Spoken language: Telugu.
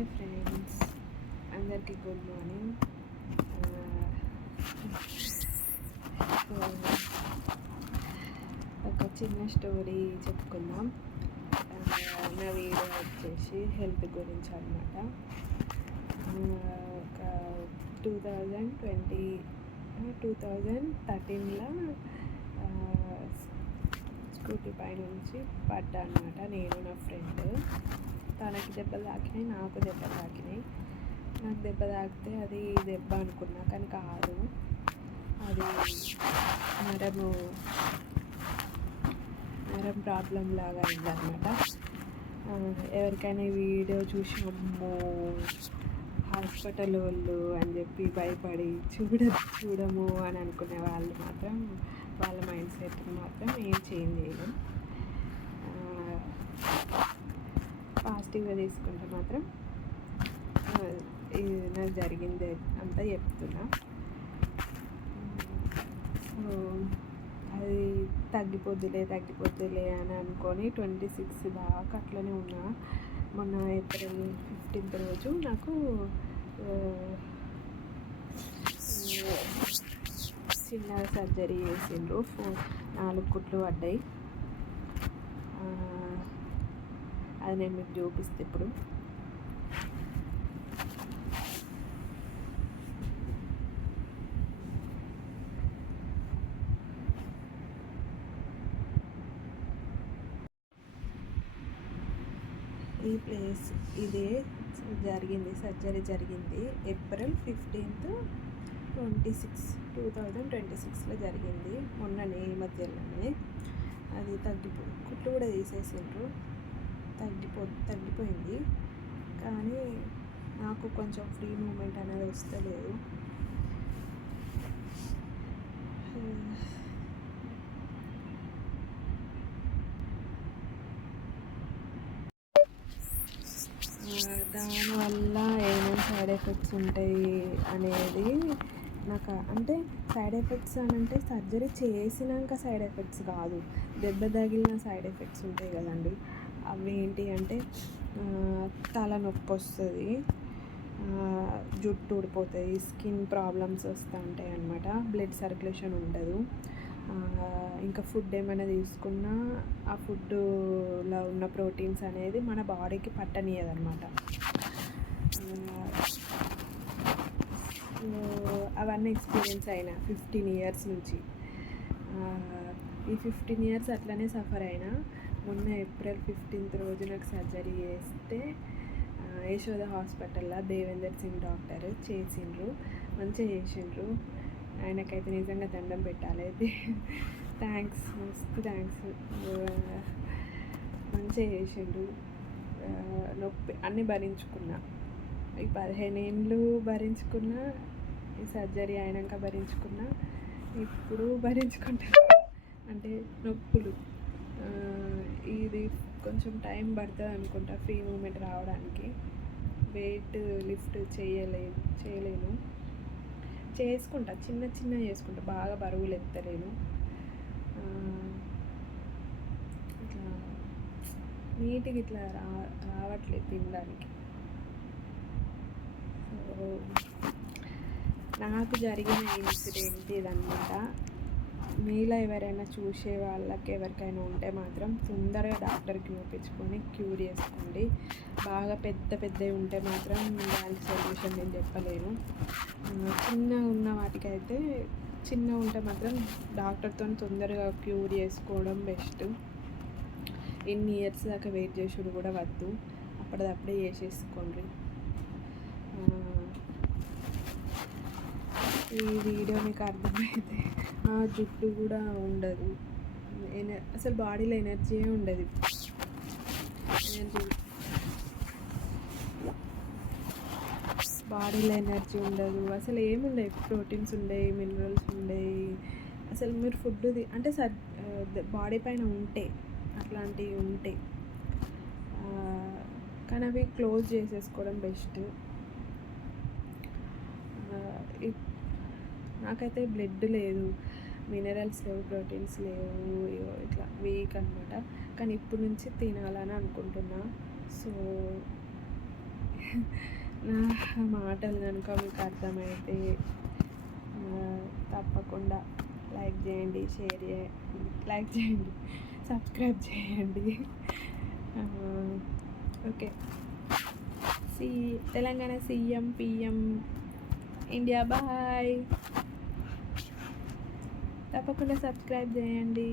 హాయ్ ఫ్రెండ్స్, అందరికీ గుడ్ మార్నింగ్. ఒక చిన్న స్టోరీ చెప్పుకుందాం. నా వీడియో వచ్చేసి హెల్త్ గురించి అనమాట. ఒక 2013లో స్కూటీ పై నుంచి పడ్డా అనమాట. నేను నా ఫ్రెండ్, తనకి దెబ్బలు తాకినాయి, నాకు దెబ్బలు తాకినాయి. నాకు దెబ్బ తాకితే అది దెబ్బ అనుకున్నా, కానీ కాదు, అది నరం ప్రాబ్లం లాగా అయిందనమాట. ఎవరికైనా ఈ వీడియో చూసి అమ్మో హాస్పిటల్ వాళ్ళు అని చెప్పి భయపడి చూడము అని అనుకునే వాళ్ళు మాత్రం, వాళ్ళ మైండ్ సెట్ మాత్రం ఏం చేంజ్ చేయలేం. పాజిటివ్గా తీసుకుంటే మాత్రం నాకు జరిగింది అంతా చెప్తున్నా. సో అది తగ్గిపోద్దులే అని అనుకొని 26 దాకా అట్లనే ఉన్నా. మొన్న ఏప్రిల్ 15th రోజు నాకు చిన్న సర్జరీ చేసిండ్రు. 4 కుట్లు పడ్డాయి. అది నేను మీకు చూపిస్తే ఇప్పుడు. ఈ ప్లేస్ ఇదే జరిగింది, సర్జరీ జరిగింది ఏప్రిల్ 15th 2026లో జరిగింది. మొన్ననే ఈ మధ్యలోనే అది కుట్లు కూడా తీసేసిండ్రు. తగ్గిపోయింది, కానీ నాకు కొంచెం ఫ్రీ మూమెంట్ అనేది వస్తలేదు. దానివల్ల ఏమేమి సైడ్ ఎఫెక్ట్స్ ఉంటాయి అనేది నాకు, అంటే సైడ్ ఎఫెక్ట్స్ అని అంటే సర్జరీ చేసినాక సైడ్ ఎఫెక్ట్స్ కాదు, దెబ్బ తగిలిన సైడ్ ఎఫెక్ట్స్ ఉంటాయి కదండి. అవి ఏంటి అంటే తలనొప్పి వస్తుంది, జుట్టు ఊడిపోతాయి, స్కిన్ ప్రాబ్లమ్స్ వస్తూ ఉంటాయి అన్నమాట. బ్లడ్ సర్క్యులేషన్ ఉండదు. ఇంకా ఫుడ్ ఏమైనా తీసుకున్నా ఆ ఫుడ్లో ఉన్న ప్రోటీన్స్ అనేది మన బాడీకి పట్టనీయదు అనమాట. అవన్నీ ఎక్స్పీరియన్స్ అయినా 15 years నుంచి. ఈ 15 years అట్లనే సఫర్ అయినా. మొన్న ఏప్రిల్ 15th రోజు నాకు సర్జరీ చేస్తే యశోద హాస్పిటల్లో దేవేందర్ సింగ్ డాక్టర్ చేసిండ్రు. మంచిగా చేసిండ్రు. ఆయనకైతే నిజంగా దండం పెట్టాలి. అయితే థ్యాంక్స్, మస్తు థ్యాంక్స్. మంచిగా చేసిండ్రు. నొప్పి అన్నీ భరించుకున్నా. ఈ 15 ఏళ్ళు భరించుకున్నా, ఈ సర్జరీ అయినాక భరించుకున్నా, ఇప్పుడు భరించుకుంటా. అంటే నొప్పులు ఇది కొంచెం టైం పడుతుంది అనుకుంటా ఫ్రీ మూమెంట్ రావడానికి. వెయిట్ లిఫ్ట్ చేయలేను. చేసుకుంటా, చిన్న చేసుకుంటా, బాగా బరువులు ఎత్తలేను. ఇట్లా నీట్గా ఇట్లా రావట్లేదు తినడానికి. సో నాకు జరిగిన ఇన్సిడెంట్ ఇదన్నమాట. మీలో ఎవరైనా చూసే వాళ్ళకి ఎవరికైనా ఉంటే మాత్రం తొందరగా డాక్టర్కి చూపించుకొని క్యూర్ చేసుకోండి. బాగా పెద్దవి ఉంటే మాత్రం దానికి సొల్యూషన్ నేను చెప్పలేను. చిన్నగా ఉన్న వాటికైతే, చిన్నగా ఉంటే మాత్రం డాక్టర్తో తొందరగా క్యూర్ చేసుకోవడం బెస్ట్. ఎన్ని ఇయర్స్ దాకా వెయిట్ చేసుడు కూడా వద్దు, అప్పటిదప్పుడే చేసేసుకోండి. ఈ వీడియో మీకు అర్థమైతే జుట్టు కూడా ఉండదు, అసలు బాడీలో ఎనర్జీయే ఉండదు. బాడీలో ఎనర్జీ ఉండదు, అసలు ఏముండవు. ప్రోటీన్స్ ఉండవు, మినరల్స్ ఉండవు. అసలు మీరు ఫుడ్ అంటే బాడీ పైన ఉంటే అట్లాంటివి ఉంటాయి, కానీ అవి క్లోజ్ చేసేసుకోవడం బెస్ట్. నాకైతే బ్లడ్ లేదు, మినరల్స్ లేవు, ప్రోటీన్స్ లేవు, ఇట్లా వీక్ అనమాట. కానీ ఇప్పుడు నుంచి తినాలని అనుకుంటున్నా. సో నా మాటలు కనుక మీకు అర్థమైతే తప్పకుండా లైక్ చేయండి, షేర్ చేయండి, లైక్ చేయండి, సబ్స్క్రైబ్ చేయండి. Okay, Telangana CM PM India bye. తప్పకుండా సబ్స్క్రైబ్ చేయండి.